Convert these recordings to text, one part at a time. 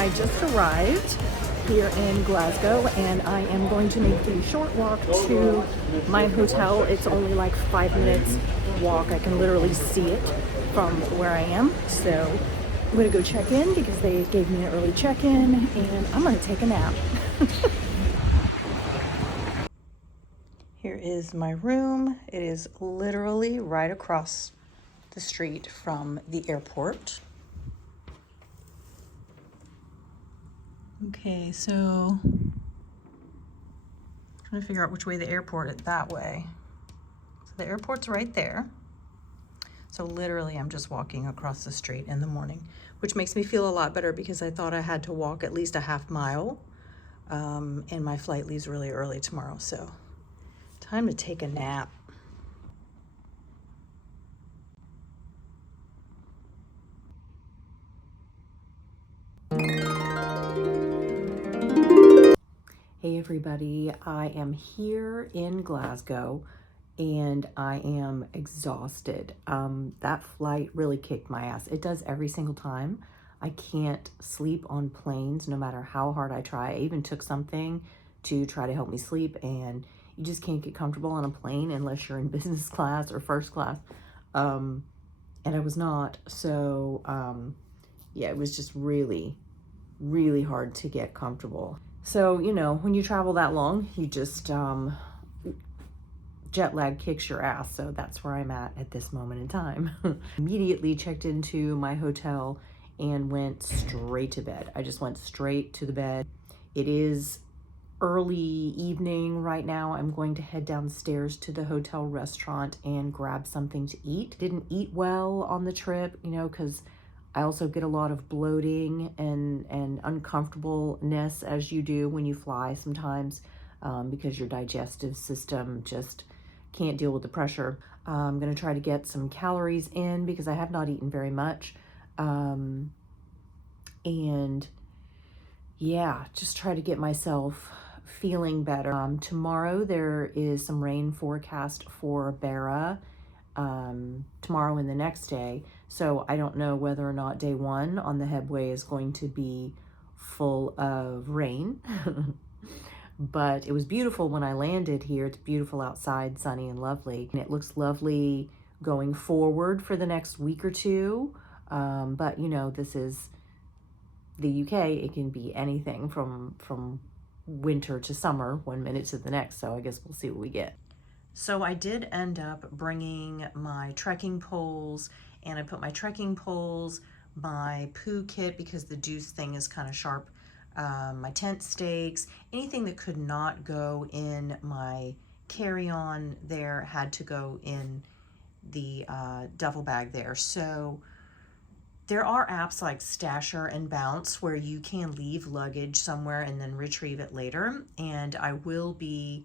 I just arrived here in Glasgow and I am going to make the short walk to my hotel. It's only like 5 minutes walk. I can literally see it from where I am. So I'm gonna go check in because they gave me an early check-in and I'm gonna take a nap. Here is my room. It is literally right across the street from the airport. Okay, so I'm trying to figure out which way the airport is. That way. So the airport's right there. So literally I'm just walking across the street in the morning, which makes me feel a lot better because I thought I had to walk at least a half mile. And my flight leaves really early tomorrow, so time to take a nap. Hey everybody, I am here in Glasgow and I am exhausted. That flight really kicked my ass. It does every single time. I can't sleep on planes no matter how hard I try. I even took something to try to help me sleep and you just can't get comfortable on a plane unless you're in business class or first class. And I was not. So yeah, it was just really hard to get comfortable. So, you know, when you travel that long, you just, jet lag kicks your ass. So that's where I'm at this moment in time. Immediately checked into my hotel and went straight to bed. I just went straight to the bed. It is early evening right now. I'm going to head downstairs to the hotel restaurant and grab something to eat. Didn't eat well on the trip, you know, because I also get a lot of bloating and uncomfortableness as you do when you fly sometimes because your digestive system just can't deal with the pressure. I'm going to try to get some calories in because I have not eaten very much. And yeah, just try to get myself feeling better. Tomorrow there is some rain forecast for Barra. Tomorrow and the next day. So I don't know whether or not day one on the Hebridean is going to be full of rain. But it was beautiful when I landed here. It's beautiful outside, sunny and lovely. And it looks lovely going forward for the next week or two. But you know, this is the UK. It can be anything from winter to summer, 1 minute to the next. So I guess we'll see what we get. So I did end up bringing my trekking poles, and I put my trekking poles, my poo kit because the deuce thing is kind of sharp, my tent stakes, anything that could not go in my carry-on there had to go in the duffel bag there. So there are apps like Stasher and Bounce where you can leave luggage somewhere and then retrieve it later, and I will be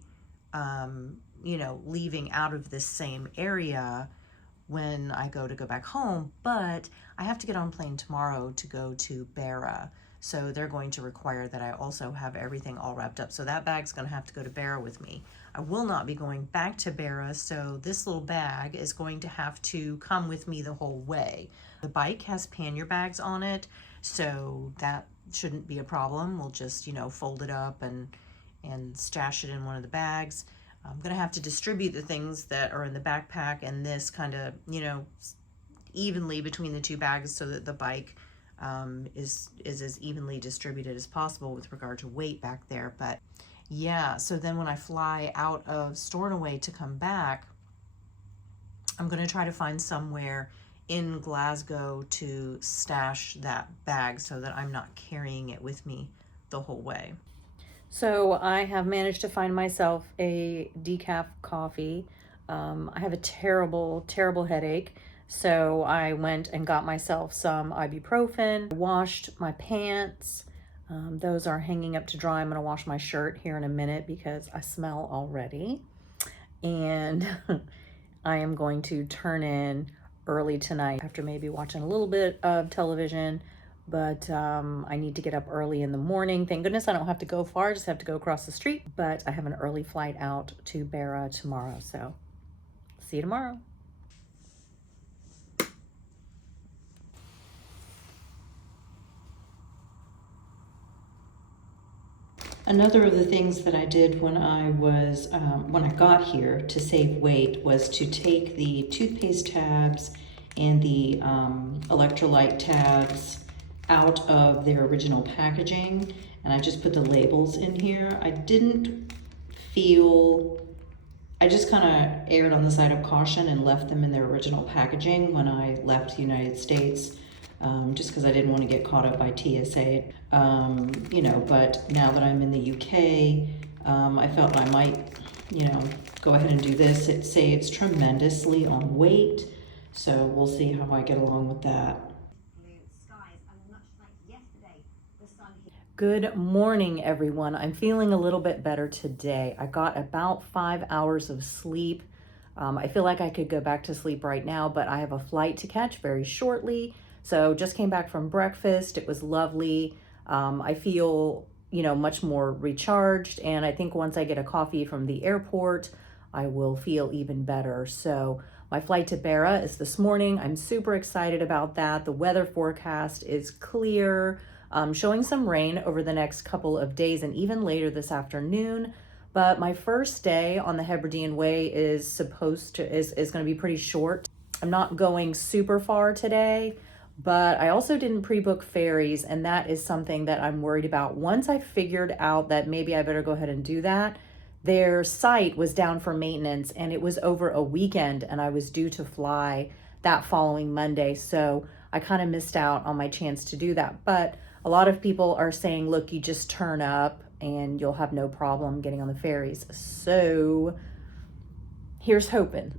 you know, leaving out of this same area when I go back home, but I have to get on a plane tomorrow to go to Barra. So they're going to require that I also have everything all wrapped up. So that bag's going to have to go to Barra with me. I will not be going back to Barra, so this little bag is going to have to come with me the whole way. The bike has pannier bags on it, so that shouldn't be a problem. We'll just, you know, fold it up and stash it in one of the bags. I'm going to have to distribute the things that are in the backpack and this kind of, you know, evenly between the two bags so that the bike is as evenly distributed as possible with regard to weight back there. But yeah, so then when I fly out of Stornoway to come back, I'm going to try to find somewhere in Glasgow to stash that bag so that I'm not carrying it with me the whole way. So I have managed to find myself a decaf coffee. I have a terrible headache. So I went and got myself some ibuprofen, washed my pants. Those are hanging up to dry. I'm gonna wash my shirt here in a minute because I smell already. And I am going to turn in early tonight after maybe watching a little bit of television. But I need to get up early in the morning. Thank goodness I don't have to go far, I just have to go across the street. But I have an early flight out to Barra tomorrow, so see you tomorrow. Another of the things that I did when I got here to save weight was to take the toothpaste tabs and the electrolyte tabs out of their original packaging, and I just put the labels in here. I just kind of erred on the side of caution and left them in their original packaging when I left the United States. Just because I didn't want to get caught up by TSA, you know, but now that I'm in the UK, I felt I might, you know, go ahead and do this. It saves tremendously on weight, so we'll see how I get along with that. Good morning, everyone. I'm feeling a little bit better today. I got about 5 hours of sleep. I feel like I could go back to sleep right now, but I have a flight to catch very shortly. So just came back from breakfast. It was lovely. I feel, you know, much more recharged. And I think once I get a coffee from the airport, I will feel even better. So my flight to Barra is this morning. I'm super excited about that. The weather forecast is clear, showing some rain over the next couple of days and even later this afternoon. But my first day on the Hebridean Way is going to be pretty short. I'm not going super far today. But I also didn't pre-book ferries, and that is something that I'm worried about. Once I figured out that maybe I better go ahead and do that, their site was down for maintenance, and it was over a weekend, and I was due to fly that following Monday, so I kind of missed out on my chance to do that. But a lot of people are saying, look, you just turn up, and you'll have no problem getting on the ferries. So here's hoping.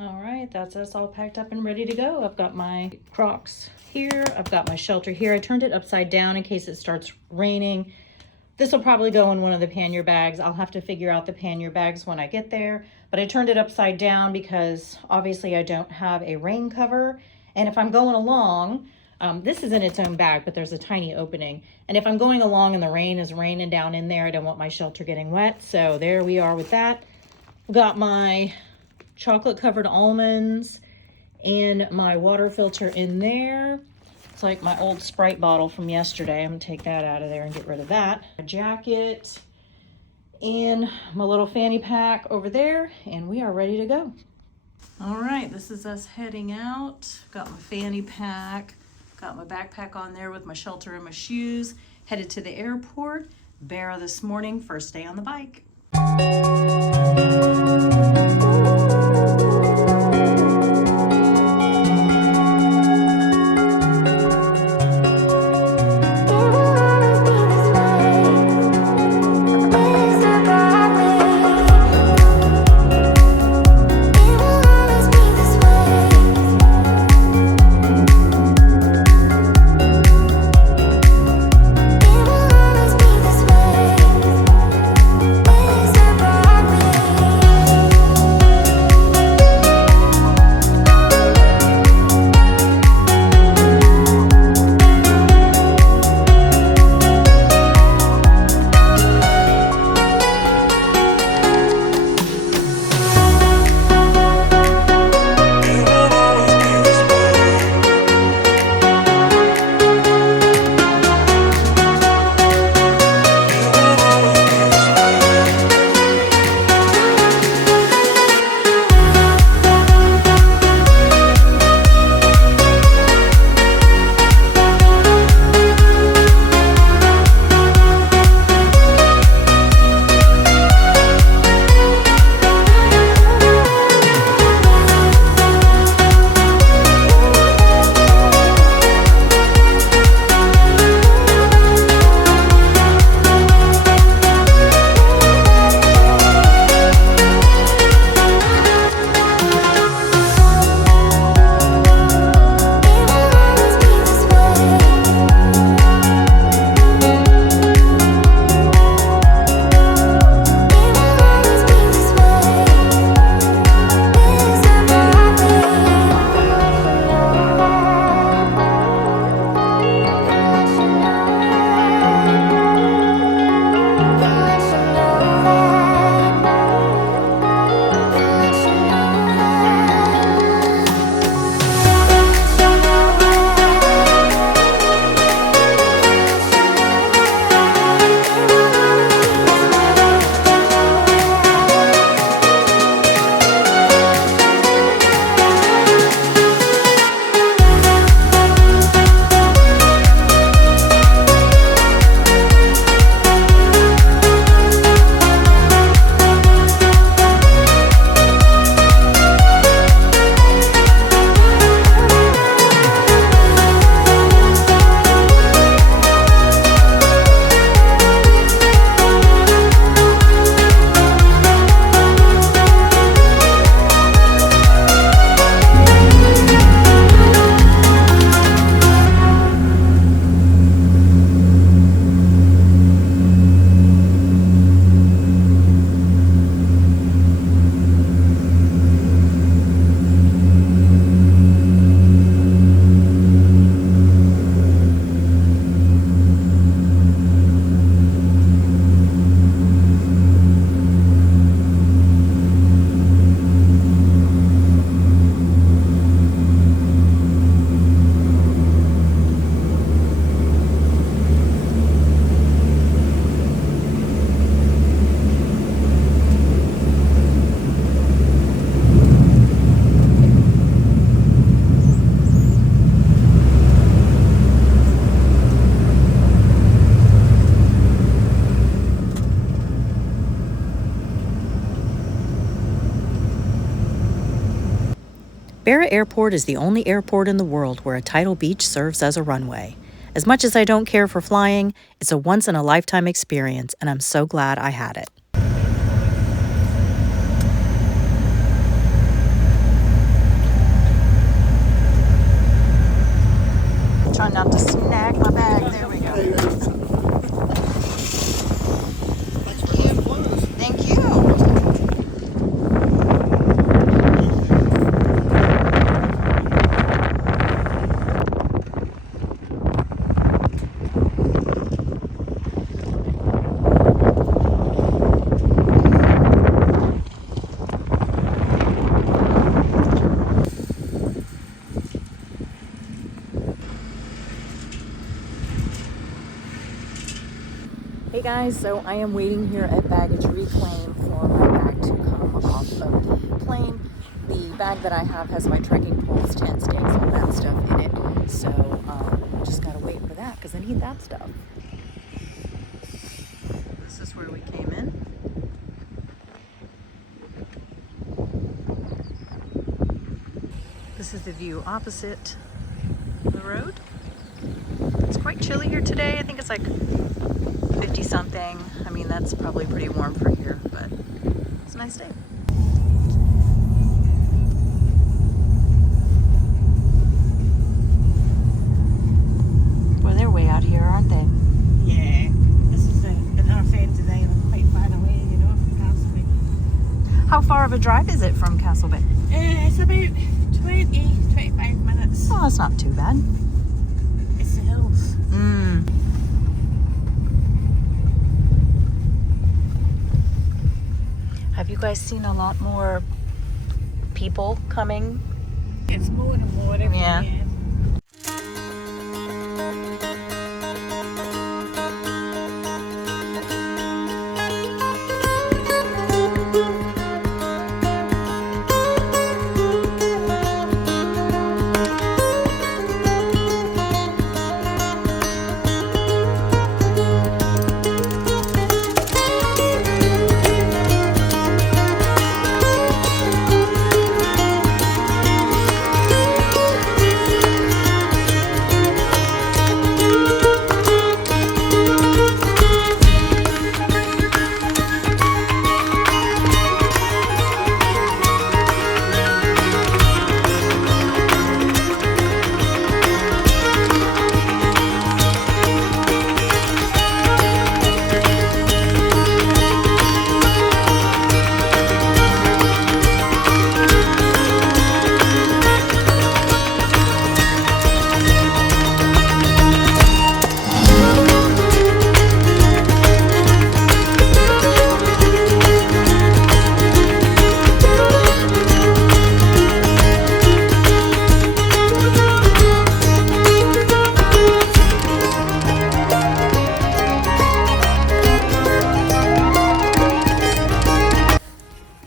All right, that's us all packed up and ready to go. I've got my Crocs here. I've got my shelter here. I turned it upside down in case it starts raining. This will probably go in one of the pannier bags. I'll have to figure out the pannier bags when I get there. But I turned it upside down because obviously I don't have a rain cover. And if I'm going along, this is in its own bag, but there's a tiny opening. And if I'm going along and the rain is raining down in there, I don't want my shelter getting wet. So there we are with that. I've got my chocolate covered almonds and my water filter in there. It's like my old Sprite bottle from yesterday. I'm gonna take that out of there and get rid of that. A jacket and my little fanny pack over there, and we are ready to go. All right, this is us heading out. Got my fanny pack, got my backpack on there with my shelter and my shoes. Headed to the airport. Barra this morning, first day on the bike. Barra Airport is the only airport in the world where a tidal beach serves as a runway. As much as I don't care for flying, it's a once-in-a-lifetime experience, and I'm so glad I had it. Try not to snag my bag. There we go. Thank you. Hey guys, so I am waiting here at baggage reclaim for my bag to come off of the plane. The bag that I have has my trekking poles, tent stakes, all that stuff in it. So just gotta wait for that because I need that stuff. This is where we came in. This is the view opposite the road. It's quite chilly here today. I think it's like 50 something. I mean, that's probably pretty warm for here, but it's a nice day. Well, they're way out here, aren't they? Yeah. This is an off end today. I'm quite far away, you know, from Castle Bay. How far of a drive is it from Castle Bay? It's about 25 minutes. Oh, it's not too bad. It's the hills. Have you guys seen a lot more people coming? It's more and more every Yeah. year.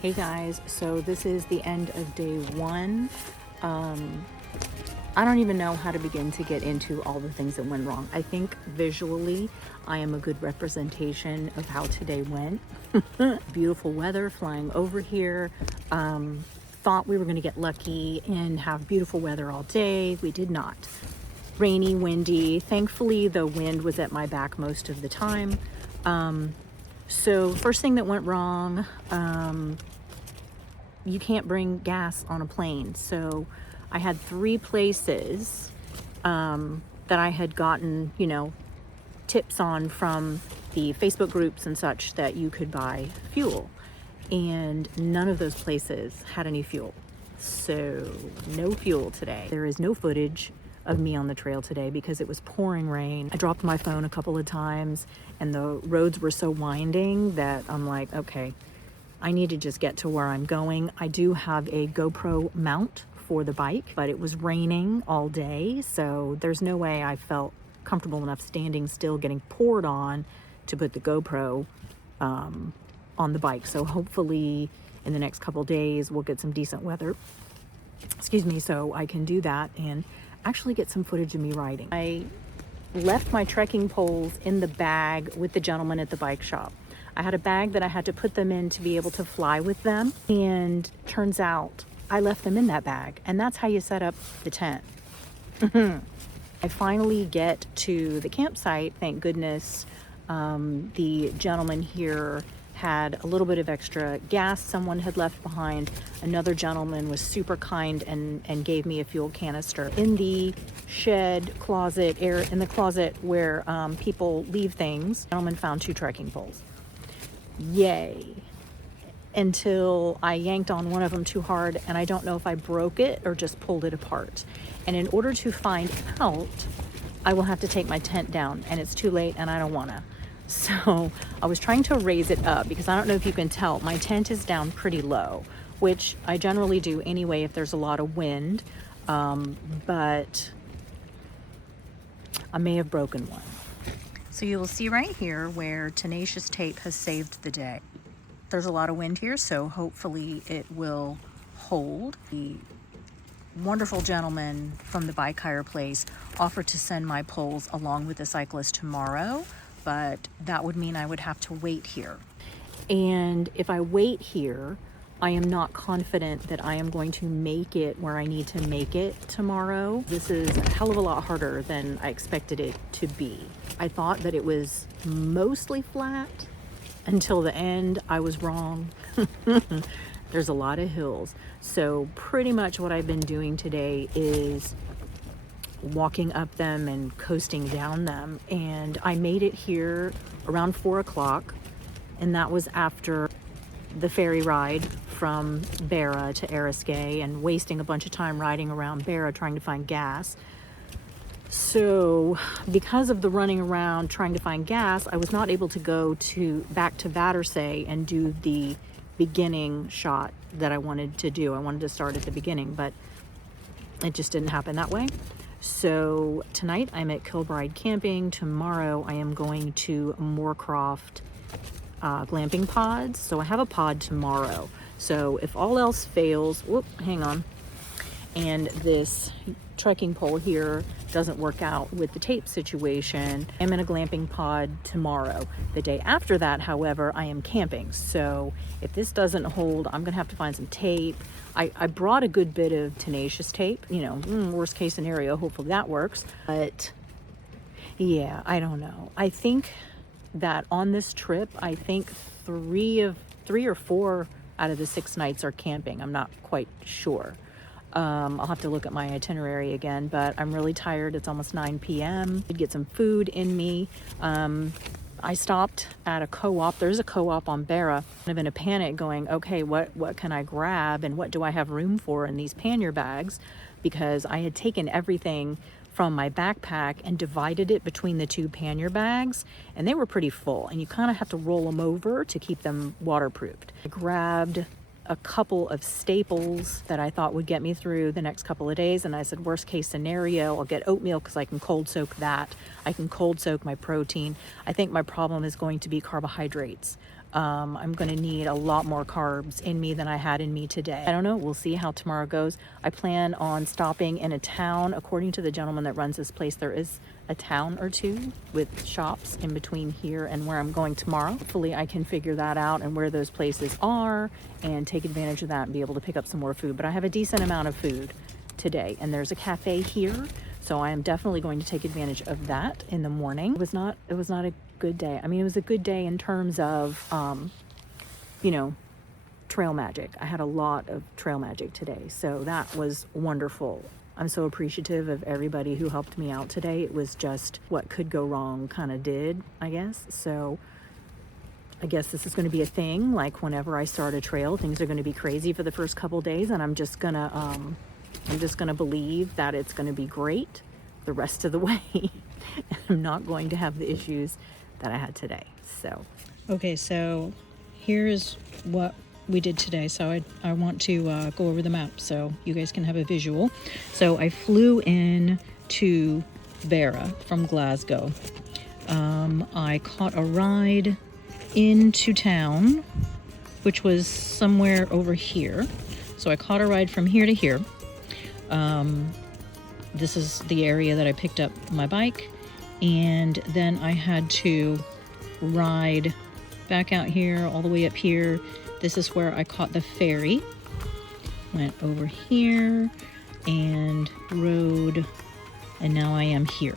Hey guys, so this is the end of day one. I don't even know how to begin to get into all the things that went wrong. I think visually I am a good representation of how today went. Beautiful weather flying over here. Thought we were going to get lucky and have beautiful weather all day. We did not. Rainy, windy. Thankfully the wind was at my back most of the time. So first thing that went wrong, you can't bring gas on a plane. So I had 3 places that I had gotten, you know, tips on from the Facebook groups and such that you could buy fuel. And none of those places had any fuel. So no fuel today. There is no footage of me on the trail today because it was pouring rain. I dropped my phone a couple of times and the roads were so winding that I'm like, okay, I need to just get to where I'm going. I do have a GoPro mount for the bike, but it was raining all day, so there's no way I felt comfortable enough standing still getting poured on to put the GoPro on the bike. So hopefully in the next couple days we'll get some decent weather, excuse me, so I can do that and actually get some footage of me riding. I left my trekking poles in the bag with the gentleman at the bike shop. I had a bag that I had to put them in to be able to fly with them, and turns out I left them in that bag, and that's how you set up the tent. I finally get to the campsite, thank goodness. The gentleman here had a little bit of extra gas someone had left behind. Another gentleman was super kind and gave me a fuel canister. In the shed closet, in the closet where people leave things, the gentleman found 2 trekking poles. Yay. Until I yanked on one of them too hard, and I don't know if I broke it or just pulled it apart. And in order to find out, I will have to take my tent down, and it's too late and I don't wanna. So I was trying to raise it up because I don't know if you can tell, my tent is down pretty low, which I generally do anyway if there's a lot of wind, but I may have broken one. So you will see right here where tenacious tape has saved the day. There's a lot of wind here, so hopefully it will hold. The wonderful gentleman from the bike hire place offered to send my poles along with the cyclist tomorrow, but that would mean I would have to wait here. And if I wait here, I am not confident that I am going to make it where I need to make it tomorrow. This is a hell of a lot harder than I expected it to be. I thought that it was mostly flat. Until the end, I was wrong. There's a lot of hills. So pretty much what I've been doing today is walking up them and coasting down them. And I made it here around 4 o'clock. And that was after the ferry ride from Barra to Eriskay and wasting a bunch of time riding around Barra trying to find gas. So because of the running around trying to find gas, I was not able to go back to Vatersay and do the beginning shot that I wanted to do. I wanted to start at the beginning, but it just didn't happen that way. So tonight I'm at Kilbride camping. Tomorrow I am going to Moorcroft glamping pods. So I have a pod tomorrow. So if all else fails, hang on. And this trekking pole here doesn't work out with the tape situation, I'm in a glamping pod tomorrow. The day after that, however, I am camping. So if this doesn't hold, I'm gonna have to find some tape. I brought a good bit of tenacious tape, you know, worst case scenario, hopefully that works. But yeah, I don't know. I think that on this trip, I think 3 or 4 out of the 6 nights are camping. I'm not quite sure. I'll have to look at my itinerary again, but I'm really tired. It's almost 9 p.m. I'd get some food in me. I stopped at a co-op. There's a co-op on Barra. Kind of in a panic going, okay, what can I grab and what do I have room for in these pannier bags? Because I had taken everything from my backpack and divided it between the 2 pannier bags, and they were pretty full, and you kind of have to roll them over to keep them waterproofed. I grabbed a couple of staples that I thought would get me through the next couple of days. And I said, worst case scenario, I'll get oatmeal because I can cold soak that. I can cold soak my protein. I think my problem is going to be carbohydrates. I'm going to need a lot more carbs in me than I had in me today. I don't know. We'll see how tomorrow goes. I plan on stopping in a town. According to the gentleman that runs this place, there is a town or 2 with shops in between here and where I'm going tomorrow. Hopefully I can figure that out and where those places are and take advantage of that and be able to pick up some more food. But I have a decent amount of food today, and there's a cafe here, so I am definitely going to take advantage of that in the morning. It was not a good day. I mean, it was a good day in terms of you know, trail magic. I had a lot of trail magic today, so that was wonderful. I'm so appreciative of everybody who helped me out today. It was just what could go wrong kind of did, I guess. So I guess this is going to be a thing. Like whenever I start a trail, things are going to be crazy for the first couple days, and I'm just gonna believe that it's going to be great the rest of the way. I'm not going to have the issues that I had today. So okay, so here's what we did today. So I want to go over the map so you guys can have a visual. So I flew in to Barra from Glasgow. I caught a ride into town, which was somewhere over here. So I caught a ride from here to here. This is the area that I picked up my bike, and then I had to ride back out here all the way up here. This is where I caught the ferry, went over here and rode, and now I am here.